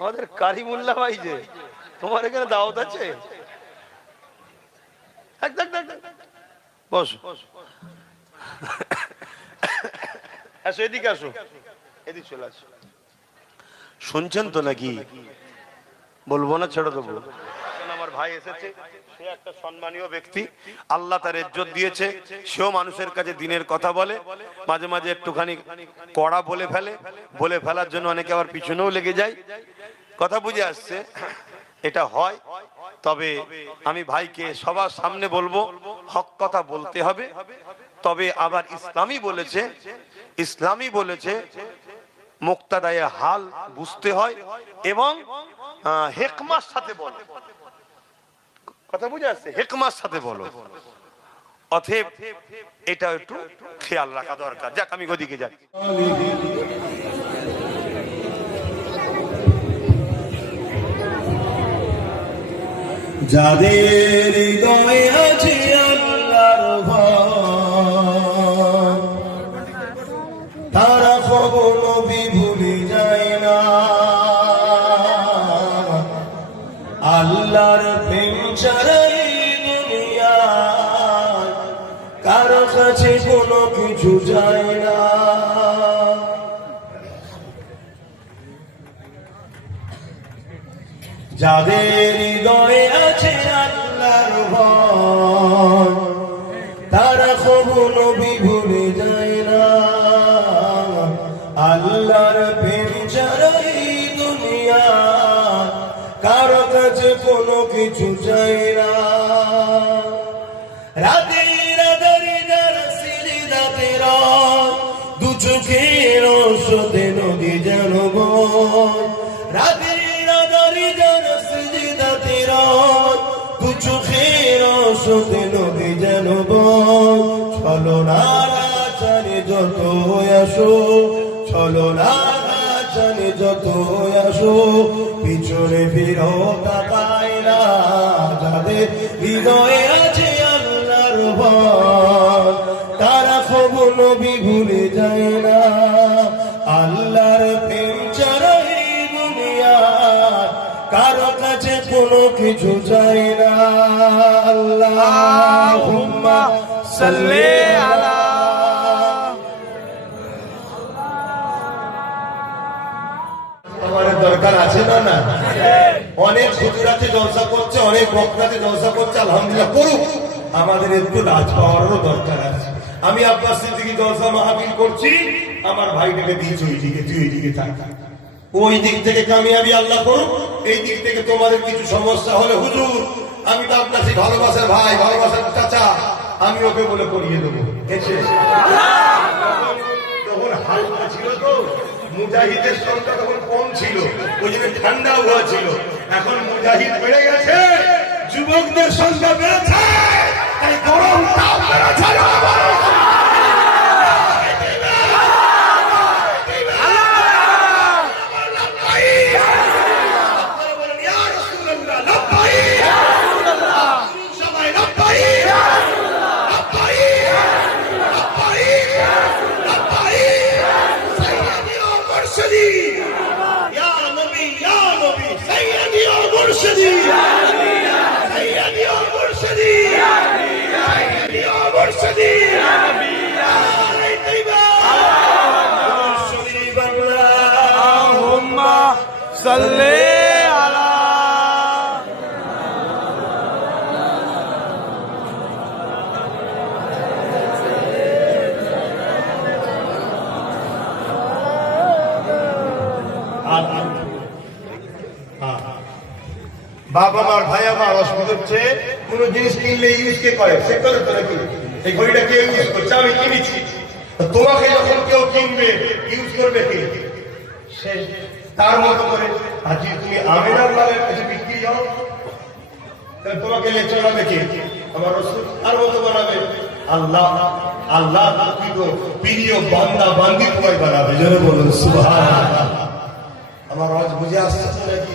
আমাদের কারিমুল্লাহ ভাই যে, তোমার এখানে দাওয়াত আছে? বসো, আসো এদিকে, আসো এদিকে চলে আসো। শুনছেন তো নাকি? বলবো না, ছেড়ে দেবো। আমার ভাই এসেছে, সে একটা সম্মানীয় ব্যক্তি, আল্লাহ তার ইজ্জত দিয়েছে, সেও মানুষের কাছে দিনের কথা বলে, মাঝে মাঝে একটুখানি কড়া বলে ফেলে, বলে ফেলার জন্য অনেকে আবার পিছনেও লেগে যায়। কথা বুঝে আসছে? এটা হয়। তবে আমি ভাইকে সবার সামনে বলবো, হক কথা বলতে হবে। তবে আবার ইসলামই বলেছে মুক্তাদায়ে হাল বুঝতে হয় এবং হিকমার সাথে বলো। কথা বুঝে আসছে? হিকমার সাথে বলো। অতএব এটা একটু খেয়াল রাখা দরকার। যাক, আমি ওদিকে যাই। যাদের হৃদয়ে আছে আল্লাহর ভয়, তারা কখনো নবী ভুলে যায় না। আল্লাহর প্রেম ছাড়াই দুনিয়ায় কারো কাছে কোনো কিছু যায় না। যাদের হৃদয়ে আছে আল্লাহর ভয়, তারা কখনো নবী ভুলে যায় না। আল্লাহর প্রেম ছাড়াই দুনিয়া কারো কাছে কোনো কিছু চায় না। রাতের আধারে যারা সিজদাতে রয়, দু চোখের ওষুধে নদী যেন বয়। রাতের আধারে যারা সিজদাতে রয়, দু চোখের ওষুধে নদী যেন বয়। ছলনার আচারে যত আসো, ছলনার আচারে যত আসো, পিছনে ফিরো তাকায় না। যাদের হৃদয়ে আছে আল্লাহর ভয়, তারা কখনো নবী ভুলে যায় না। আল্লাহর প্রেম ছাড়াই দুনিয়া কারো কাছে কোনো কিছু চায় না। আল্লাহুম্মা সাল্লি আলা। আমাদের দরকার আছে না? না, অনেক হুজুরাতে জলসা করছে, অনেক বক্তাতে জলসা করছে, আলহামদুলিল্লাহ করুক। আমাদের একটু লাজ পাওয়ারও দরকার আছে। আমি আব্বাস সিদ্দিকী জলসা মাহফিল করছি, আমার ভাইটাকে দিয়েছি ওই দিকে, তুই ওই দিকে থাক। ওই দিক থেকে কামিয়াবি আল্লাহ করুক, এই দিক থেকে তোমাদের কিছু সমস্যা হলে হুজুর আমি তো আপনার সেই ভালোবাসার ভাই, ভালোবাসার চাচা, আমি ওকে বলে করিয়ে দেবো। তখন হালকা ছিল তো, মুজাহিদের সংখ্যা তখন কম ছিল, ওই জন্য ঠান্ডা হওয়া ছিল। এখন মুজাহিদ বেড়ে গেছে, যুবকদের সংখ্যা বেড়েছে, তাই গরম তাপ বেড়েছে। বাবা মার, ভাই আমার অসুবিধা হচ্ছে, কোন জিনিস কিনলে ইউজ কে করে? সে করে তো নাকি? এই ঘড়িটা কে ইউজ করছে? আমি কিনেছি। তোমাকে যখন কেউ কিনবে, ইউজ করবে কে? সে তার মতো করে। আজকে তুমি আমিনার লালের কাছে বিক্রি যাও, তাহলে তোমাকে লে চলাবে কে? আমার রাসূল তার মতো বানাবে। আল্লাহ আল্লাহ প্রিয় বান্দা বান্দি তোমায় বানাবে। জোরে বলুন সুবহানাল্লাহ। আমার আওয়াজ বুঝে আসছে নাকি?